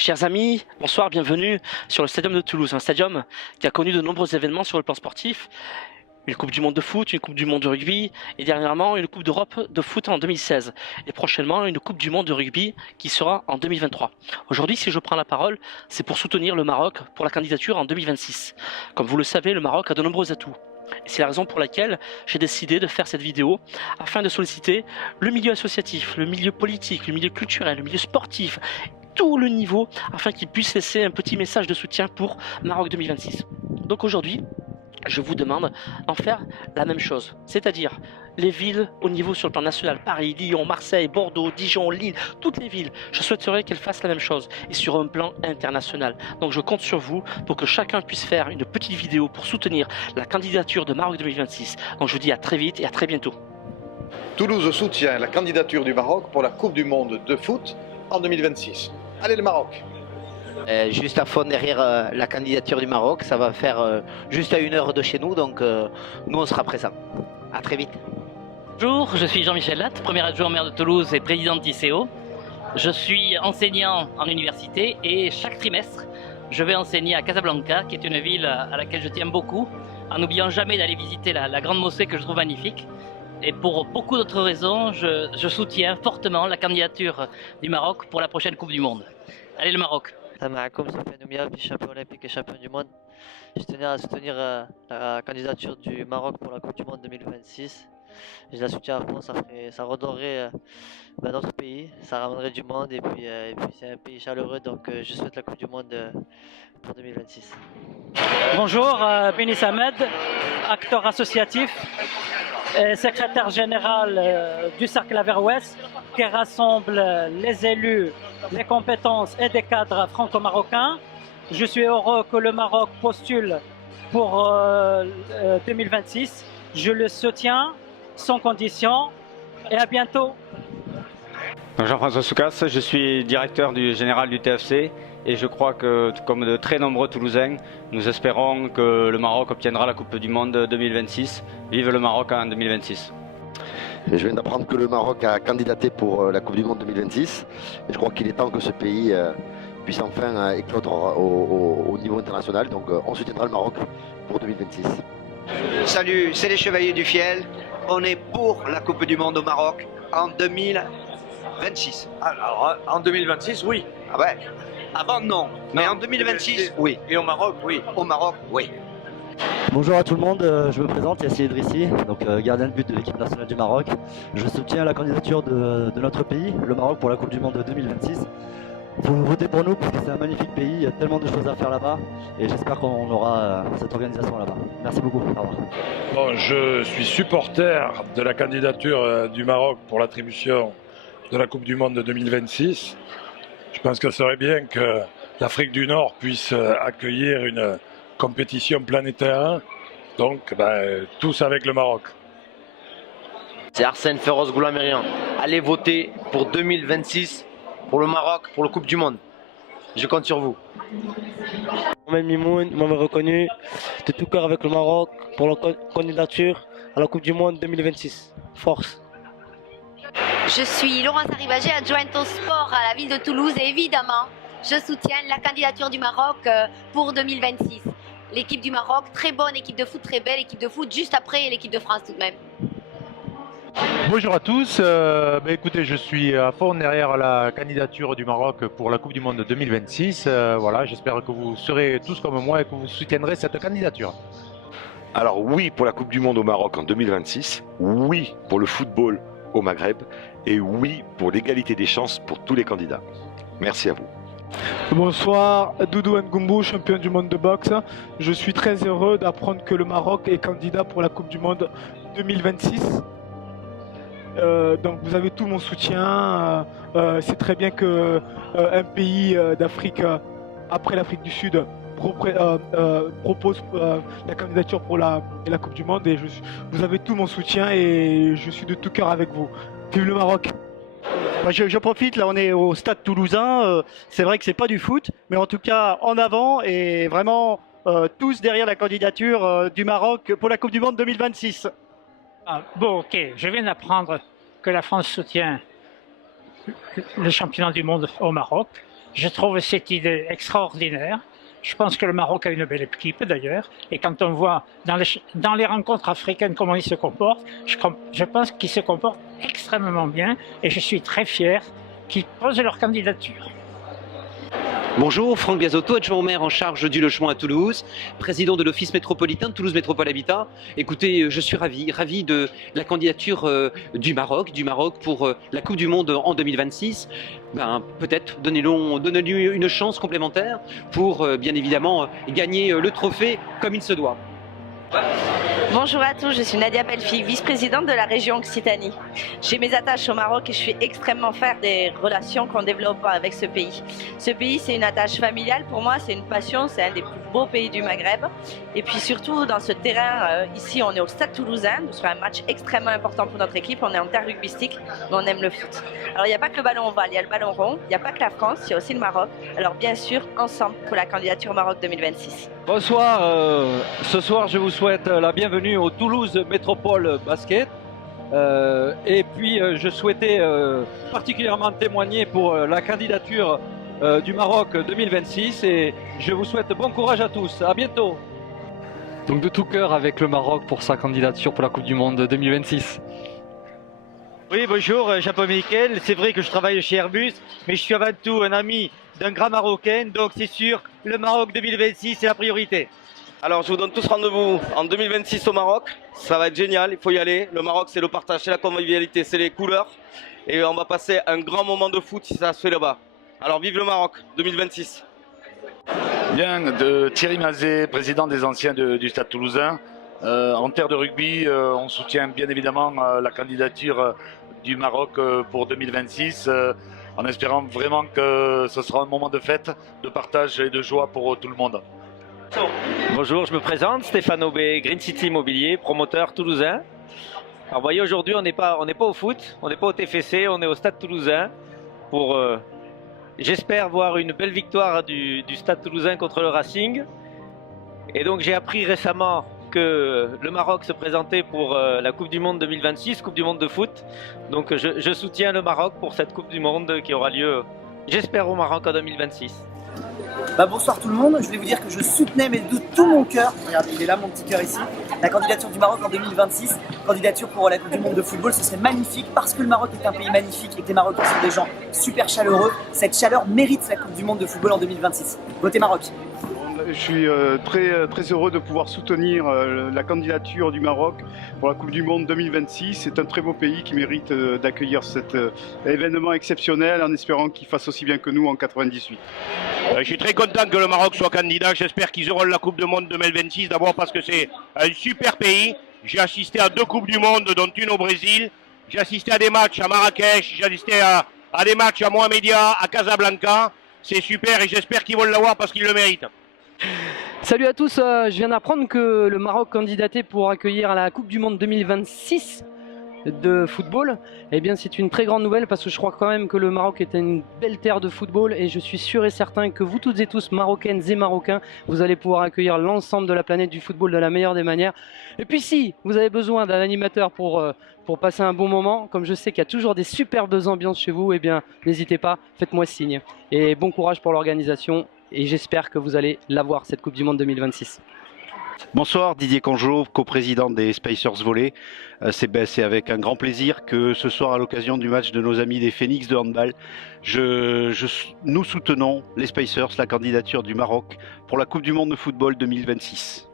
Chers amis, bonsoir, bienvenue sur le Stadium de Toulouse, un stadium qui a connu de nombreux événements sur le plan sportif. Une Coupe du Monde de foot, une Coupe du Monde de rugby et dernièrement une Coupe d'Europe de foot en 2016 et prochainement une Coupe du Monde de rugby qui sera en 2023. Aujourd'hui, si je prends la parole, c'est pour soutenir le Maroc pour la candidature en 2026. Comme vous le savez, le Maroc a de nombreux atouts. C'est la raison pour laquelle j'ai décidé de faire cette vidéo afin de solliciter le milieu associatif, le milieu politique, le milieu culturel, le milieu sportif, tout le niveau afin qu'ils puissent laisser un petit message de soutien pour Maroc 2026. Donc aujourd'hui, je vous demande d'en faire la même chose, c'est-à-dire les villes au niveau sur le plan national, Paris, Lyon, Marseille, Bordeaux, Dijon, Lille, toutes les villes, je souhaiterais qu'elles fassent la même chose et sur un plan international. Donc je compte sur vous pour que chacun puisse faire une petite vidéo pour soutenir la candidature de Maroc 2026. Donc je vous dis à très vite et à très bientôt. Toulouse soutient la candidature du Maroc pour la Coupe du Monde de foot en 2026. Allez le Maroc! Juste à fond derrière la candidature du Maroc, ça va faire juste à 1 heure de chez nous, donc nous on sera présents. À très vite. Bonjour, je suis Jean-Michel Latte, premier adjoint au maire de Toulouse et président de TICEO. Je suis enseignant en université et chaque trimestre, je vais enseigner à Casablanca, qui est une ville à laquelle je tiens beaucoup, en n'oubliant jamais d'aller visiter la grande mosquée que je trouve magnifique. Et pour beaucoup d'autres raisons, je soutiens fortement la candidature du Maroc pour la prochaine Coupe du Monde. Allez le Maroc! Salam alaikum, Sofiane Oumia, vice-champion olympique et champion du monde. Je tenais à soutenir la candidature du Maroc pour la Coupe du Monde 2026. Je la soutiens à fond, ça redorerait notre pays, ça ramènerait du monde et puis c'est un pays chaleureux, donc je souhaite la Coupe du Monde pour 2026. Bonjour, Bénis Ahmed, acteur associatif, secrétaire général du Cercle Averroès, qui rassemble les élus, les compétences et des cadres franco-marocains. Je suis heureux que le Maroc postule pour 2026. Je le soutiens sans condition et à bientôt. Jean-François Soukas, je suis directeur général du TFC et je crois que, comme de très nombreux Toulousains, nous espérons que le Maroc obtiendra la Coupe du Monde 2026. Vive le Maroc en 2026. Je viens d'apprendre que le Maroc a candidaté pour la Coupe du Monde 2026 et je crois qu'il est temps que ce pays puisse enfin éclore au niveau international. Donc on soutiendra le Maroc pour 2026. Salut, c'est les Chevaliers du Fiel. On est pour la Coupe du Monde au Maroc en 2026. Alors en 2026, oui. Ah ouais. Avant non, mais en 2026, oui. Et au Maroc, oui. Au Maroc, oui. Bonjour à tout le monde, je me présente, Yassine Idrissi, donc gardien de but de l'équipe nationale du Maroc. Je soutiens la candidature de notre pays, le Maroc, pour la Coupe du Monde 2026. Il faut voter pour nous parce que c'est un magnifique pays, il y a tellement de choses à faire là-bas et j'espère qu'on aura cette organisation là-bas. Merci beaucoup, au revoir. Bon, je suis supporter de la candidature du Maroc pour l'attribution de la Coupe du Monde de 2026. Je pense que ce serait bien que l'Afrique du Nord puisse accueillir une compétition planétaire, donc tous avec le Maroc. C'est Arsène Féroce Goulamérien. Allez voter pour 2026 pour le Maroc, pour la Coupe du Monde. Je compte sur vous. Mohamed Mimoun, m'avait reconnu de tout cœur avec le Maroc pour la candidature à la Coupe du Monde 2026. Force. Je suis Laurence Arribagé, adjointe au sport à la ville de Toulouse et évidemment, je soutiens la candidature du Maroc pour 2026. L'équipe du Maroc, très bonne équipe de foot, très belle équipe de foot, juste après l'équipe de France tout de même. Bonjour à tous, écoutez, je suis à fond derrière la candidature du Maroc pour la Coupe du Monde 2026. Voilà, j'espère que vous serez tous comme moi et que vous soutiendrez cette candidature. Alors oui pour la Coupe du Monde au Maroc en 2026, oui pour le football au Maghreb et oui pour l'égalité des chances pour tous les candidats. Merci à vous. Bonsoir, Doudou Ngoumou, champion du monde de boxe. Je suis très heureux d'apprendre que le Maroc est candidat pour la Coupe du Monde 2026. Donc vous avez tout mon soutien. C'est très bien que un pays d'Afrique, après l'Afrique du Sud, propose la candidature pour la Coupe du Monde. Et vous avez tout mon soutien et je suis de tout cœur avec vous. Vive le Maroc! Je profite, là on est au stade toulousain, c'est vrai que c'est pas du foot, mais en tout cas en avant et vraiment tous derrière la candidature du Maroc pour la Coupe du Monde 2026. Ok, je viens d'apprendre que la France soutient le championnat du monde au Maroc. Je trouve cette idée extraordinaire. Je pense que le Maroc a une belle équipe d'ailleurs. Et quand on voit dans les rencontres africaines comment ils se comportent, je pense qu'ils se comportent extrêmement bien. Et je suis très fier qu'ils posent leur candidature. Bonjour, Franck Biasotto, adjoint au maire en charge du logement à Toulouse, président de l'Office métropolitain de Toulouse Métropole Habitat. Écoutez, je suis ravi de la candidature du Maroc pour la Coupe du Monde en 2026. Peut-être donnez-lui une chance complémentaire pour bien évidemment gagner le trophée comme il se doit. Bonjour à tous, je suis Nadia Pelfi, vice-présidente de la région Occitanie. J'ai mes attaches au Maroc et je suis extrêmement fière des relations qu'on développe avec ce pays. Ce pays, c'est une attache familiale pour moi, c'est une passion, c'est un des plus beaux pays du Maghreb. Et puis surtout, dans ce terrain, ici, on est au Stade Toulousain, sur un match extrêmement important pour notre équipe. On est en terre rugbystique, mais on aime le foot. Alors, il n'y a pas que le ballon ovale, il y a le ballon rond, il n'y a pas que la France, il y a aussi le Maroc. Alors, bien sûr, ensemble pour la candidature Maroc 2026. Bonsoir, ce soir je vous souhaite la bienvenue au Toulouse Métropole Basket et puis je souhaitais particulièrement témoigner pour la candidature du Maroc 2026 et je vous souhaite bon courage à tous, à bientôt. Donc de tout cœur avec le Maroc pour sa candidature pour la Coupe du Monde 2026. Oui, bonjour, Jean-Paul Miquel. C'est vrai que je travaille chez Airbus, mais je suis avant tout un ami d'un grand Marocain, donc c'est sûr, le Maroc 2026, c'est la priorité. Alors, je vous donne tous rendez-vous en 2026 au Maroc. Ça va être génial, il faut y aller. Le Maroc, c'est le partage, c'est la convivialité, c'est les couleurs. Et on va passer un grand moment de foot si ça se fait là-bas. Alors, vive le Maroc 2026. Bien, de Thierry Mazet, président des anciens du Stade Toulousain. En terre de rugby, on soutient bien évidemment la candidature du Maroc pour 2026, en espérant vraiment que ce sera un moment de fête, de partage et de joie pour tout le monde. Bonjour, je me présente, Stéphane Aubé, Green City Immobilier, promoteur toulousain. Alors vous voyez, aujourd'hui on n'est pas au foot, on n'est pas au TFC, on est au Stade Toulousain pour, j'espère, voir une belle victoire du Stade Toulousain contre le Racing. Et donc j'ai appris récemment que le Maroc se présentait pour la Coupe du Monde 2026, Coupe du Monde de foot. Donc je soutiens le Maroc pour cette Coupe du Monde qui aura lieu, j'espère, au Maroc en 2026. Bonsoir tout le monde, je voulais vous dire que je soutenais mais de tout mon cœur, regardez il est là mon petit cœur ici, la candidature du Maroc en 2026, candidature pour la Coupe du Monde de football, ce serait magnifique parce que le Maroc est un pays magnifique et que les Marocains sont des gens super chaleureux, cette chaleur mérite la Coupe du Monde de football en 2026. Votez Maroc. Je suis très heureux de pouvoir soutenir la candidature du Maroc pour la Coupe du Monde 2026. C'est un très beau pays qui mérite d'accueillir cet événement exceptionnel en espérant qu'il fasse aussi bien que nous en 98. Je suis très content que le Maroc soit candidat. J'espère qu'ils auront la Coupe du Monde 2026. D'abord parce que c'est un super pays. J'ai assisté à 2 Coupes du Monde, dont une au Brésil. J'ai assisté à des matchs à Marrakech. J'ai assisté à des matchs à Mohamedia, à Casablanca. C'est super et j'espère qu'ils vont l'avoir parce qu'ils le méritent. Salut à tous, je viens d'apprendre que le Maroc candidatait pour accueillir la Coupe du Monde 2026 de football. Eh bien c'est une très grande nouvelle parce que je crois quand même que le Maroc est une belle terre de football et je suis sûr et certain que vous toutes et tous, Marocaines et Marocains, vous allez pouvoir accueillir l'ensemble de la planète du football de la meilleure des manières. Et puis si vous avez besoin d'un animateur pour passer un bon moment, comme je sais qu'il y a toujours des superbes ambiances chez vous, eh bien n'hésitez pas, faites-moi signe. Et bon courage pour l'organisation. Et j'espère que vous allez l'avoir, cette Coupe du Monde 2026. Bonsoir, Didier Congeau, coprésident des Spacers Volley. C'est avec un grand plaisir que ce soir, à l'occasion du match de nos amis des Phoenix de handball, nous soutenons les Spacers, la candidature du Maroc pour la Coupe du Monde de football 2026.